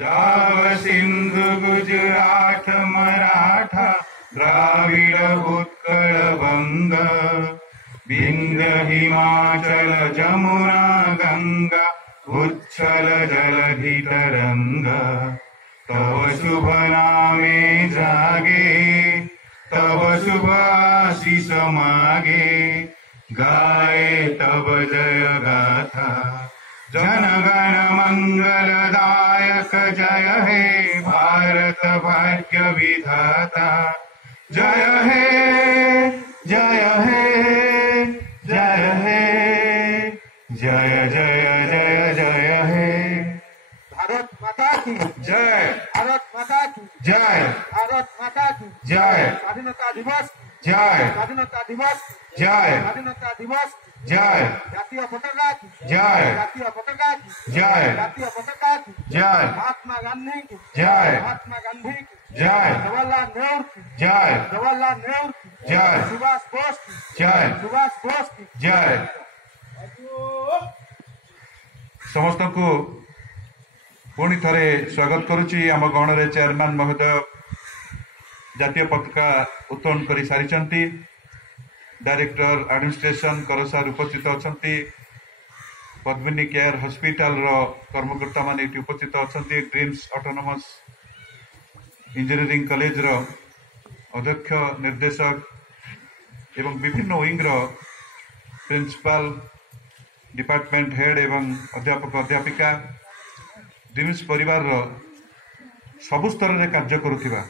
जाव सिंधु गुजरात मराठा द्राविड उत्कल बंग विंध्य हिमाचल जमुना गंगा उच्छल जलधि तरंग तव शुभ नामे जागे तव शुभ आशीष मागे गाए तब जय गाथा जन गण मंगलदायक जय हे भारत भाग्य विधाता जय हे जय हे जय हे जय जय जय जय हे भारत माता की जय भारत माता की जय भारत माता की जय स्वाधीनता दिवस जय स्वाधीनता दिवस जय स्वाधीनता दिवस जय जातीय पताका की जय जातीय पताका की जय जातीय पताका की जय महात्मा गांधी की जय महात्मा गांधी की जय जवाहरलाल नेहरू की जय जवाहरलाल नेहरू की जय सुभाष बोस की जय सुभाष बोस की जय समस्त को पुणी थरे स्वागत करुच्ची आम गण रे चेयरमैन महोदय जातीय पताका उत्तोलन कर सारी डायरेक्टर एडमिनिस्ट्रेशन करसार उपस्थित अच्छा पद्मिनी केयर हॉस्पिटल रो कर्मकर्ता मान उपस्थित अच्छा ड्रीम्स ऑटोनोमस इंजीनियरिंग कॉलेज रो अध्यक्ष निर्देशक एवं विभिन्न विंग रो प्रिंसिपल डिपार्टमेंट हेड एवं अध्यापक अध्यापिका ड्रीम्स परिवार रो सबु स्तर रे कार्य करुथिबा